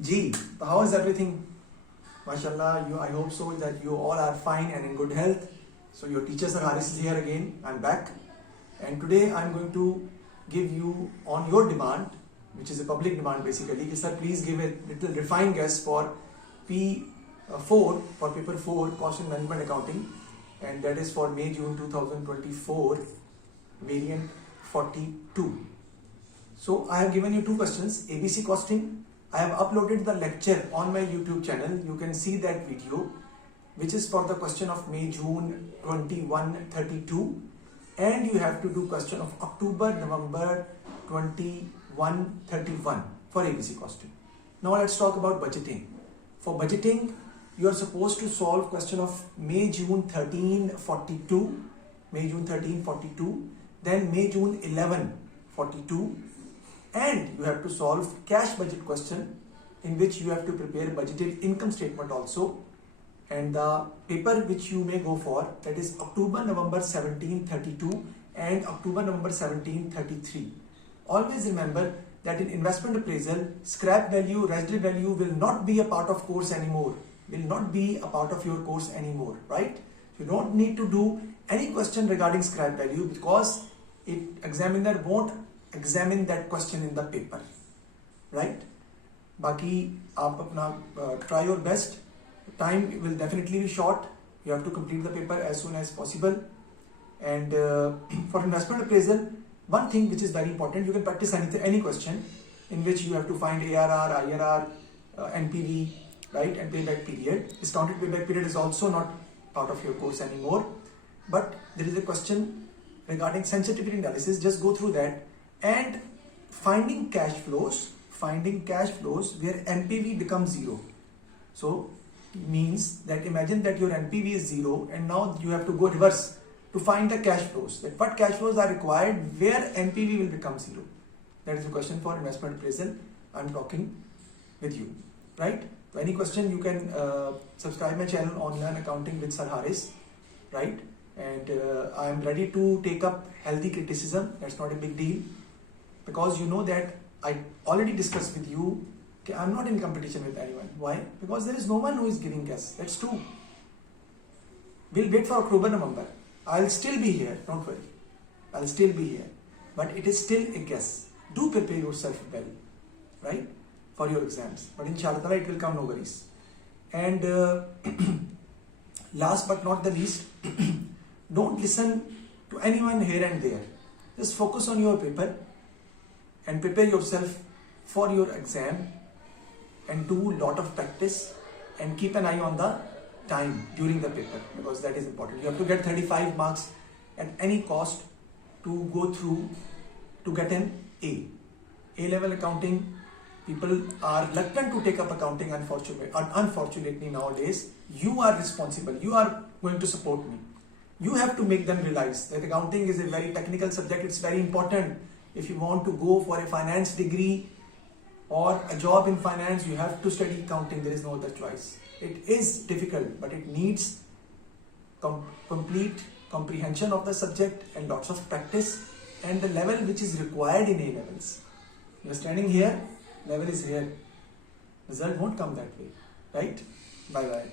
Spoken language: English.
Ji, how is everything? Mashallah, I hope so that you all are fine and in good health. So your teacher Sir Haris is here again. I'm back. And today I'm going to give you on your demand, which is a public demand basically. Sir, please give a little refined guess for P4, for paper 4, Cost and Management Accounting. And that is for May-June 2024, variant 42. So I have given you two questions, ABC costing. I have uploaded the lecture on my YouTube channel. You can see that video, which is for the question of May-June 21-32, and you have to do question of October-November 21-31 for ABC costing. Now let's talk about budgeting. For budgeting, you are supposed to solve question of May-June 13-42, May-June 13-42, then May-June 11-42, and you have to solve cash budget question in which you have to prepare budgeted income statement also, and the paper which you may go for, that is October-November 17-32 and October-November 17-33. Always remember that in investment appraisal, scrap value, residual value will not be a part of course anymore, will not be a part of your course anymore, right? You don't need to do any question regarding scrap value because examiner won't examine that question in the paper, right? Baki, aap apna try your best. Time will definitely be short. You have to complete the paper as soon as possible. And for investment appraisal, one thing which is very important, you can practice any question in which you have to find ARR, IRR, NPV, right, and payback period. Discounted payback period is also not part of your course anymore. But there is a question regarding sensitivity analysis. Just go through that. And finding cash flows where NPV becomes zero. So means that imagine that your NPV is zero and now you have to go reverse to find the cash flows. That what cash flows are required where NPV will become zero. That is the question for investment appraisal. I'm talking with you, right? So any question you can subscribe my channel on Learn Accounting with Sir Haris, right? And I am ready to take up healthy criticism. That's not a big deal. Because you know that I already discussed with you, okay, I'm not in competition with anyone. Why? Because there is no one who is giving guess. That's true. We'll wait for October, November. I'll still be here. Don't worry. I'll still be here. But it is still a guess. Do prepare yourself well, right? For your exams. But inshallah it will come, no worries. And last but not the least, don't listen to anyone here and there. Just focus on your paper and prepare yourself for your exam and do a lot of practice and keep an eye on the time during the paper because that is important. You have to get 35 marks at any cost to go through to get an A. A-level accounting, people are reluctant to take up accounting unfortunately nowadays. You are responsible. You are going to support me. You have to make them realize that accounting is a very technical subject. It's very important. If you want to go for a finance degree or a job in finance, you have to study accounting. There is no other choice. It is difficult, but it needs complete comprehension of the subject and lots of practice and the level which is required in A-levels. You are standing here, level is here. Result won't come that way, right? Bye-bye.